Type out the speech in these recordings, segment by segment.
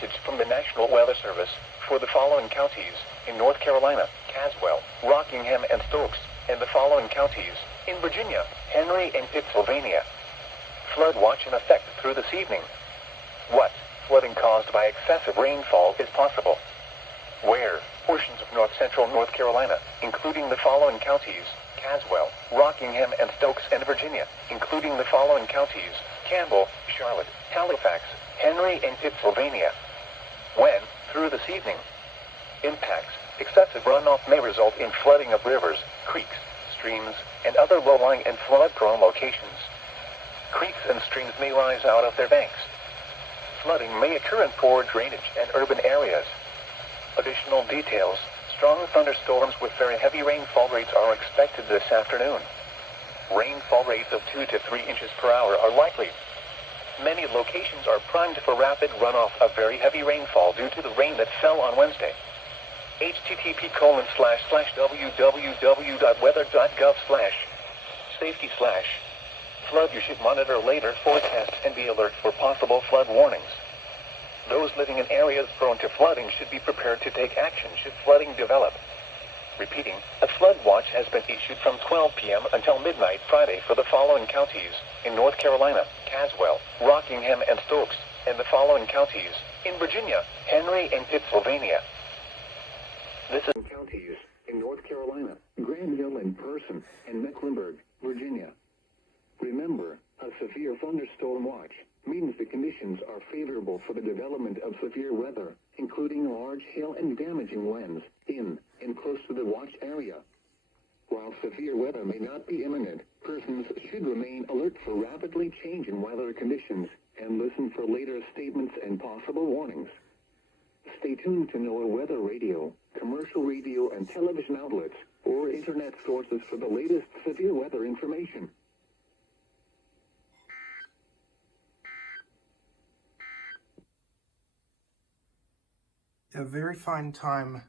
message from the National Weather Service for the following counties in North Carolina, Caswell, Rockingham, and Stokes, and the following counties in Virginia, Henry, and Pennsylvania. Flood watch in effect through this evening. What flooding caused by excessive rainfall is possible? Where? Portions of north-central North Carolina, including the following counties: Caswell, Rockingham, and Stokes, and Virginia, including the following counties: Campbell, Charlotte, Halifax, Henry, and Pennsylvania. When? Through this evening. Impacts: excessive runoff may result in flooding of rivers, creeks, streams, and other low-lying and flood-prone locations. Creeks and streams may rise out of their banks. Flooding may occur in poor drainage and urban areas. Additional details: strong thunderstorms with very heavy rainfall rates are expected this afternoon. Rainfall rates of 2 to 3 inches per hour are likely. Many locations are primed for rapid runoff of very heavy rainfall due to the rain that fell on Wednesday. http://www.weather.gov/safety/ flood. You should monitor later forecasts and be alert for possible flood warnings. Those living in areas prone to flooding should be prepared to take action should flooding develop. Repeating, a flood watch has been issued from 12 p.m. until midnight Friday for the following counties in North Carolina, Caswell, Rockingham, and Stokes, and the following counties in Virginia, Henry, and Pennsylvania. This is counties in North Carolina, Granville, and Person, and Mecklenburg, Virginia. Remember, a severe thunderstorm watch means the conditions are favorable for the development of severe weather, including large hail and damaging winds in and close to the watch area. While severe weather may not be imminent, persons should remain alert for rapidly changing weather conditions and listen for later statements and possible warnings. Stay tuned to NOAA weather radio, commercial radio and television outlets, or internet sources for the latest severe weather information. A very fine time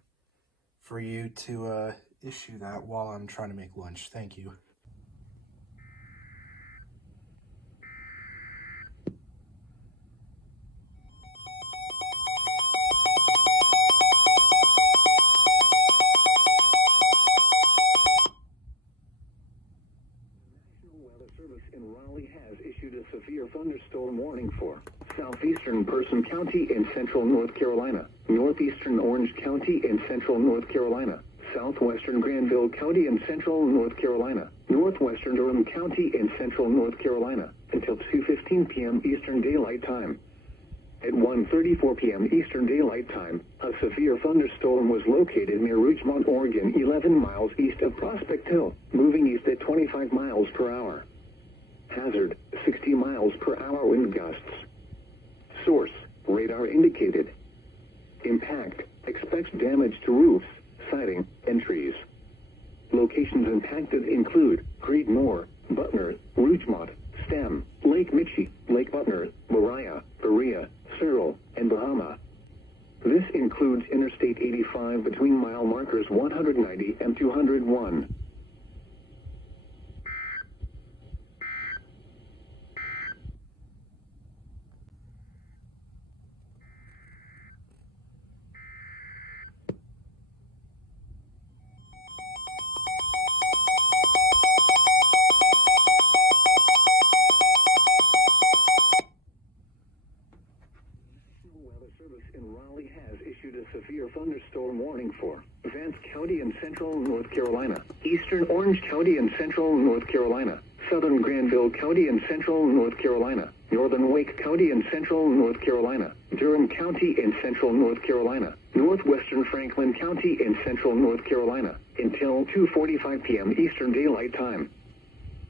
for you to issue that while I'm trying to make lunch. Thank you. In Raleigh has issued a severe thunderstorm warning for southeastern Person County in central North Carolina, northeastern Orange County in central North Carolina, southwestern Granville County in central North Carolina, northwestern Durham County in central North Carolina, until 2:15 p.m. Eastern Daylight Time. At 1:34 p.m. Eastern Daylight Time, a severe thunderstorm was located near Rougemont, Oregon, 11 miles east of Prospect Hill, moving east at 25 miles per hour. Hazard, 60 miles per hour wind gusts. Source, radar indicated. Impact, expects damage to roofs, siding, and trees. Locations impacted include Creedmoor, Butner, Rougemont, Stem, Lake Michie, Lake Butner, Berea, Cyril, and Bahama. This includes Interstate 85 between mile markers 190 and 201. In Raleigh has issued a severe thunderstorm warning for Vance County in central North Carolina, eastern Orange County in central North Carolina, southern Granville County in central North Carolina, northern Wake County in central North Carolina, Durham County in central North Carolina, northwestern Franklin County in central North Carolina, until 2:45 p.m. Eastern Daylight Time.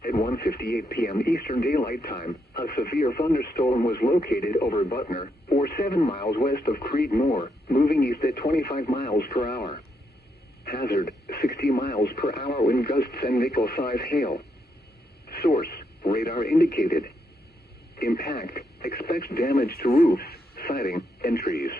At 1:58 p.m. Eastern Daylight Time, a severe thunderstorm was located over Butner, or 7 miles west of Creedmoor, moving east at 25 miles per hour. Hazard, 60 miles per hour wind gusts and nickel-size hail. Source, radar indicated. Impact, expects damage to roofs, siding, and trees.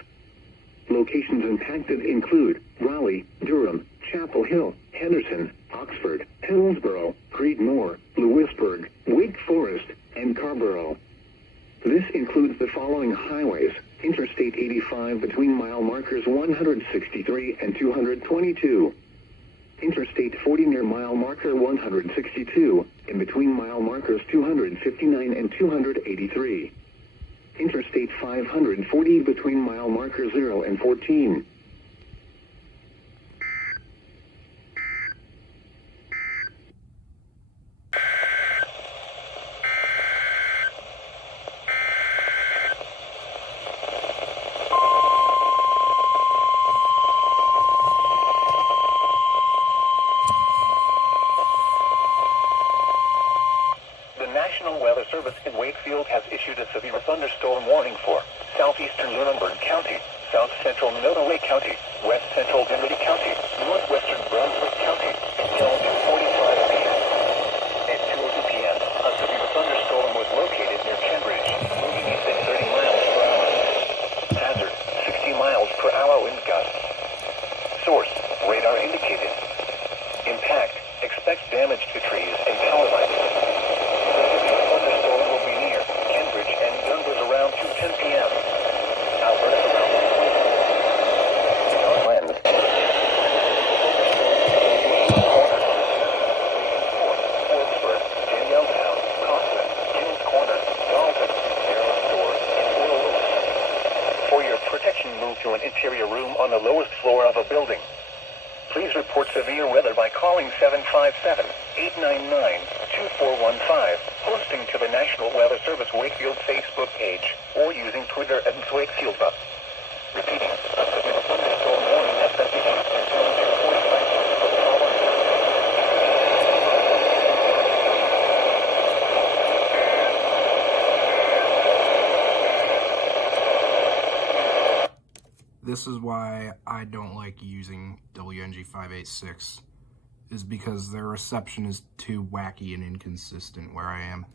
Locations impacted include Raleigh, Durham, Chapel Hill, Henderson, Oxford, Hillsborough, Creedmoor, Lewisburg, Wake Forest, and Carborough. This includes the following highways: Interstate 85 between mile markers 163 and 222. Interstate 40 near mile marker 162, in between mile markers 259 and 283. Interstate 540 between mile marker 0 and 14. National Weather Service in Wakefield has issued a severe thunderstorm warning for southeastern Lunenburg County, south central Nottoway County, west central Dinwiddie County, northwestern Brunswick County, until 2:45 p.m. At 2:02 p.m., a severe thunderstorm was located near Cambridge, moving east at 30 miles per hour. Hazard, 60 miles per hour wind gusts. Source, radar indicated. Impact, expect damage to trees and power lines. Thunderstorm will be near Cambridge and Dunbar around 2:10 p.m. Alberta around 1:20. Winds. Fort, Danieltown, Kaufman, Kings Corner, Dalton, Maryland Store, and Oil Willis. For your protection, move to an interior room on the lowest floor of a building. Please report severe weather by calling 757-899-2415, posting to the National Weather Service Wakefield Facebook page, or using Twitter at Wakefield. Repeating, a severe thunderstorm warning has been issued until 2:45. This is why I don't like using WNG 586, is because their reception is too wacky and inconsistent where I am.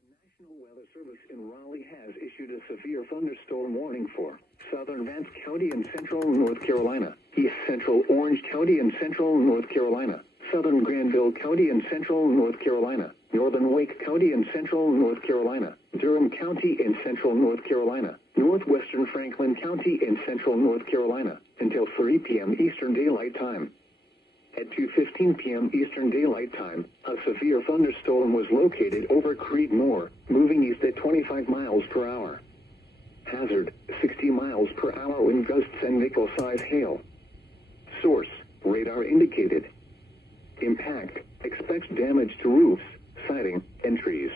The National Weather Service in Raleigh has issued a severe thunderstorm warning for southern Vance County and central North Carolina, east central Orange County and central North Carolina, southern Granville County and central North Carolina, northern Wake County and central North Carolina, Durham County and central North Carolina, northwestern Franklin County and central North Carolina, until 3 p.m. Eastern Daylight Time. At 2:15 p.m. Eastern Daylight Time, a severe thunderstorm was located over Creedmoor, moving east at 25 miles per hour. Hazard, 60 miles per hour wind gusts and nickel-size hail. Source, radar indicated. Impact, expects damage to roofs, siding, and trees.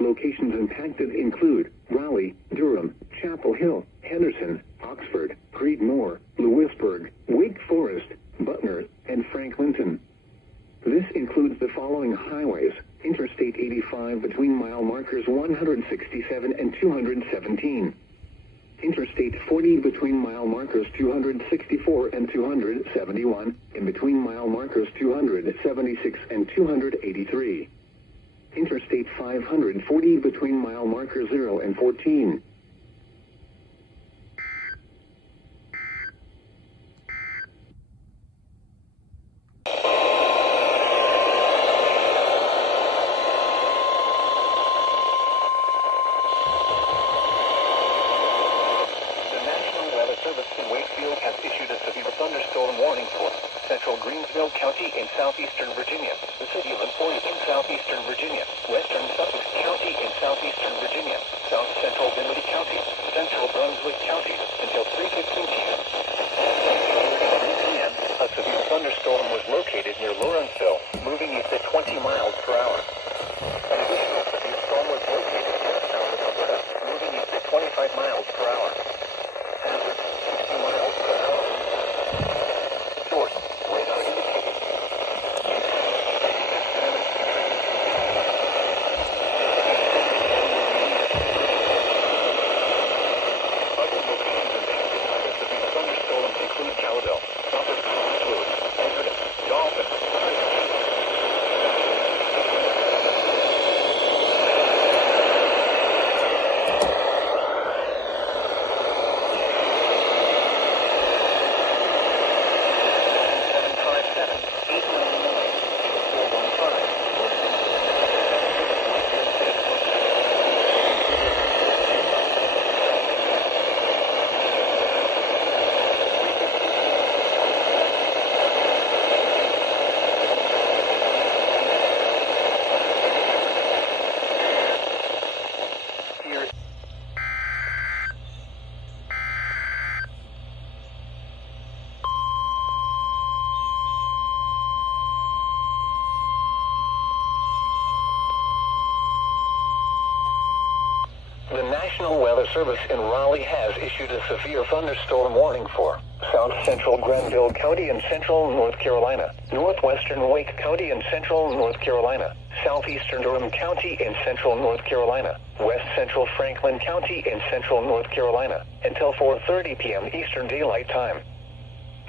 Locations impacted include Raleigh, Durham, Chapel Hill, Henderson, Oxford, Creedmoor, Lewisburg, Wake Forest, Butner, and Franklinton. This includes the following highways: Interstate 85 between mile markers 167 and 217. Interstate 40 between mile markers 264 and 271, in between mile markers 276 and 283. Interstate 540 between mile markers 0 and 14. County in southeastern Virginia, the city of Emporia in southeastern Virginia, western Sussex County in southeastern Virginia, south central Dinwiddie County, central Brunswick County, until 3:15 p.m. At 3 p.m., a severe thunderstorm was located near Lawrenceville, moving east at 20 miles per hour. An additional severe storm was located just south of Alberta, moving east at 25 miles per hour. Hazard, 60 miles per hour. Source, radar indicated. Thunderstorms include Caldwell, Copper, Fluid, Anchorage, Dolphin, National Weather Service in Raleigh has issued a severe thunderstorm warning for South Central Granville County in central North Carolina, Northwestern Wake County in central North Carolina, Southeastern Durham County in central North Carolina, West Central Franklin County in central North Carolina, until 4:30 p.m. Eastern Daylight Time.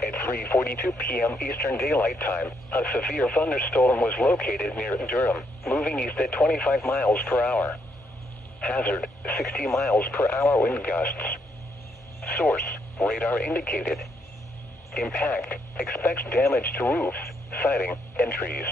At 3:42 p.m. Eastern Daylight Time, a severe thunderstorm was located near Durham, moving east at 25 miles per hour. Hazard, 60 miles per hour wind gusts. Source, radar indicated. Impact, expects damage to roofs, siding, and trees.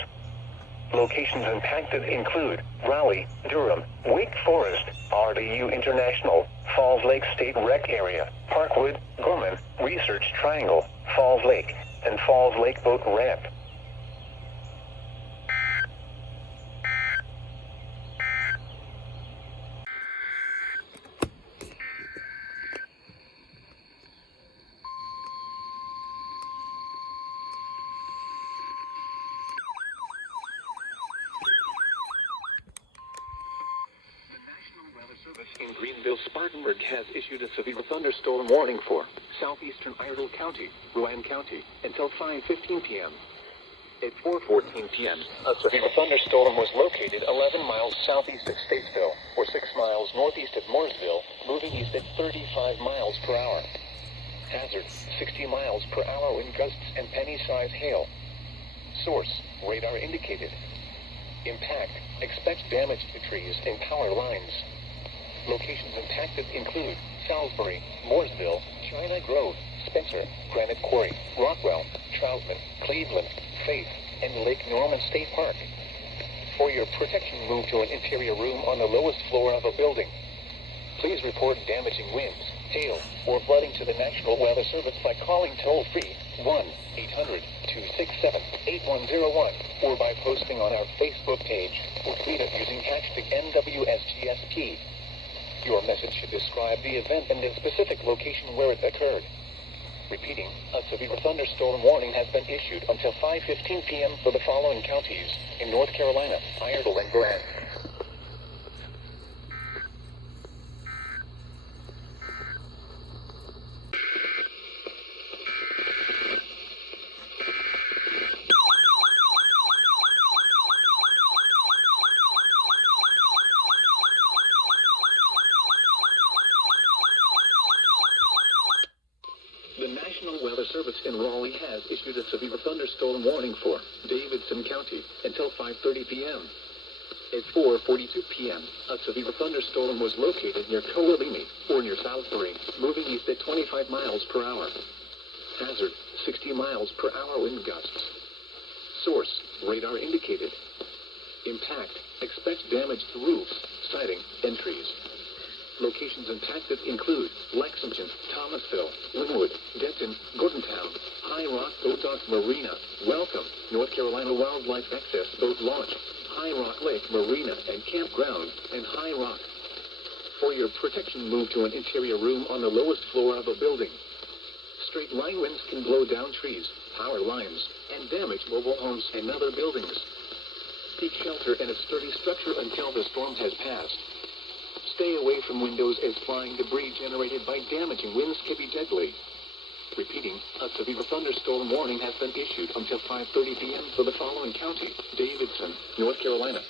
Locations impacted include Raleigh, Durham, Wake Forest, RDU International, Falls Lake State Rec Area, Parkwood, Gorman, Research Triangle, Falls Lake, and Falls Lake Boat Ramp. In Greenville, Spartanburg has issued a severe thunderstorm warning for southeastern Iredell County, Rowan County, until 5:15 p.m. At 4:14 p.m., a severe thunderstorm was located 11 miles southeast of Statesville, or 6 miles northeast of Mooresville, moving east at 35 miles per hour. Hazard, 60 miles per hour wind gusts and penny-size hail. Source, radar indicated. Impact, expects damage to trees and power lines. Locations impacted include Salisbury, Mooresville, China Grove, Spencer, Granite Quarry, Rockwell, Troutman, Cleveland, Faith, and Lake Norman State Park. For your protection, move to an interior room on the lowest floor of a building. Please report damaging winds, hail, or flooding to the National Weather Service by calling toll-free 1-800-267-8101 or by posting on our Facebook page or tweet it using hashtag NWSGSP. Your message should describe the event and the specific location where it occurred. Repeating, a severe thunderstorm warning has been issued until 5:15 p.m. for the following counties in North Carolina, Iredell and Grant. The National Weather Service in Raleigh has issued a severe thunderstorm warning for Davidson County until 5:30 p.m. At 4:42 p.m., a severe thunderstorm was located near Coalini, or near Salisbury, moving east at 25 miles per hour. Hazard, 60 miles per hour wind gusts. Source, radar indicated. Impact, expects damage to roofs, siding, and trees. Locations impacted include Lexington, Thomasville, Linwood, Denton, Gordontown, High Rock Boat Dock Marina, Welcome, North Carolina Wildlife Access Boat Launch, High Rock Lake Marina and Campground, and High Rock. For your protection, move to an interior room on the lowest floor of a building. Straight line winds can blow down trees, power lines, and damage mobile homes and other buildings. Seek shelter in a sturdy structure until the storm has passed. Stay away from windows as flying debris generated by damaging winds can be deadly. Repeating, a severe thunderstorm warning has been issued until 5:30 p.m. for the following county, Davidson, North Carolina.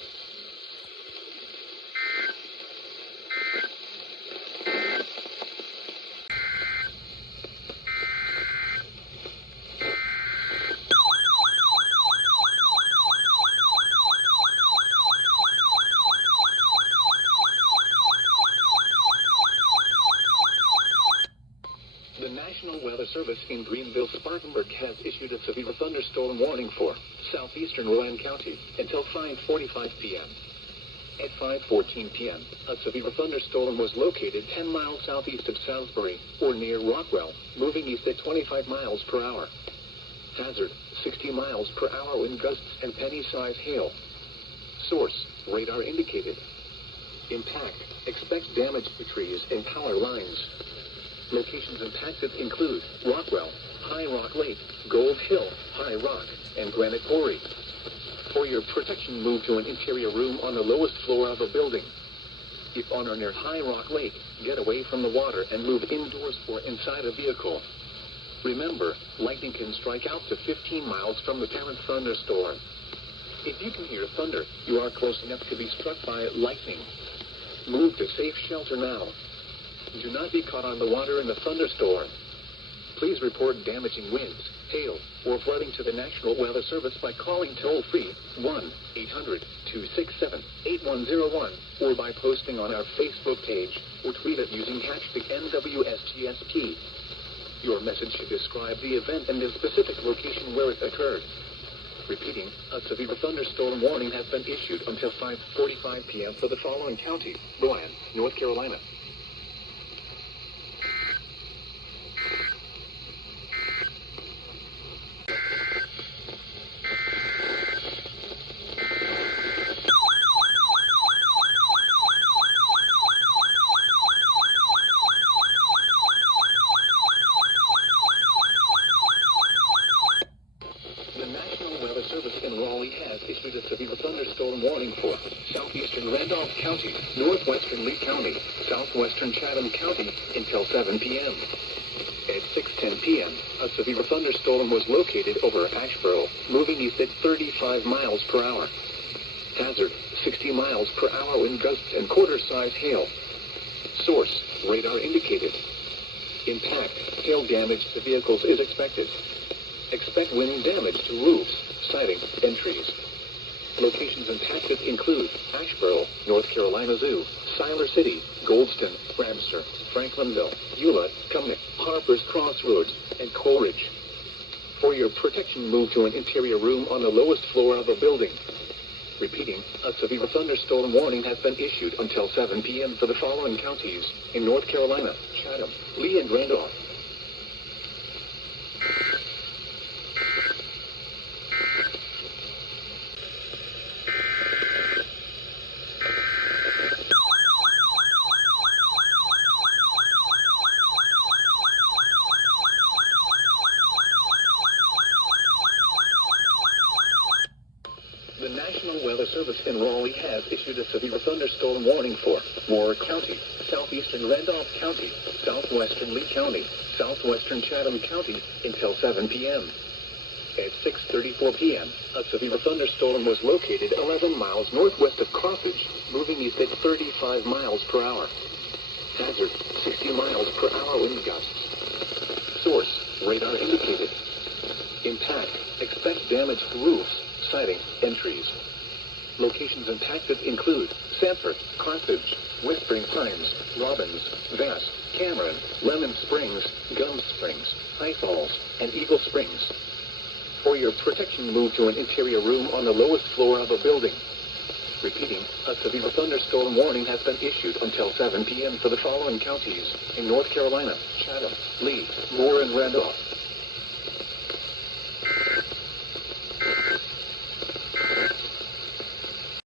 The National Weather Service in Greenville, Spartanburg has issued a severe thunderstorm warning for southeastern Rowan County until 5:45 p.m. At 5:14 p.m., a severe thunderstorm was located 10 miles southeast of Salisbury, or near Rockwell, moving east at 25 miles per hour. Hazard, 60 miles per hour wind gusts and penny-size hail. Source, radar indicated. Impact, expects damage to trees and power lines. Locations impacted include Rockwell, High Rock Lake, Gold Hill, High Rock, and Granite Quarry. For your protection, move to an interior room on the lowest floor of a building. If on or near High Rock Lake, get away from the water and move indoors or inside a vehicle. Remember, lightning can strike out to 15 miles from the parent thunderstorm. If you can hear thunder, you are close enough to be struck by lightning. Move to safe shelter now. Do not be caught on the water in the thunderstorm. Please report damaging winds, hail, or flooding to the National Weather Service by calling toll-free 1-800-267-8101 or by posting on our Facebook page or tweet it using hashtag NWSTSP. Your message should describe the event and the specific location where it occurred. Repeating, a severe thunderstorm warning has been issued until 5:45 p.m. for the following counties: Bryan, North Carolina. Issued a severe thunderstorm warning for southeastern Randolph County, northwestern Lee County, southwestern Chatham County until 7 p.m. At 6:10 p.m., a severe thunderstorm was located over Asheboro, moving east at 35 miles per hour. Hazard, 60 miles per hour wind gusts and quarter-size hail. Source, radar indicated. Impact, hail damage to vehicles is expected. Expect wind damage to roofs, siding, and trees. Locations impacted include Asheboro, North Carolina Zoo, Siler City, Goldston, Ramster, Franklinville, Eula, Cumnock, Harper's Crossroads, and Coleridge. For your protection, move to an interior room on the lowest floor of a building. Repeating, a severe thunderstorm warning has been issued until 7 p.m. for the following counties in North Carolina: Chatham, Lee, and Randolph. The National Weather Service in Raleigh has issued a severe thunderstorm warning for Warwick County, southeastern Randolph County, southwestern Lee County, southwestern Chatham County until 7 p.m. At 6:34 p.m., a severe thunderstorm was located 11 miles northwest of Carthage, moving east at 35 miles per hour. Hazard, 60 miles per hour wind gusts. Source, radar indicated. Impact, expect damage to roofs, siding, and trees. Locations impacted include Sanford, Carthage, Whispering Pines, Robbins, Vass, Cameron, Lemon Springs, Gum Springs, High Falls, and Eagle Springs. For your protection, move to an interior room on the lowest floor of a building. Repeating, a severe thunderstorm warning has been issued until 7 p.m. for the following counties in North Carolina: Chatham, Lee, Moore, and Randolph.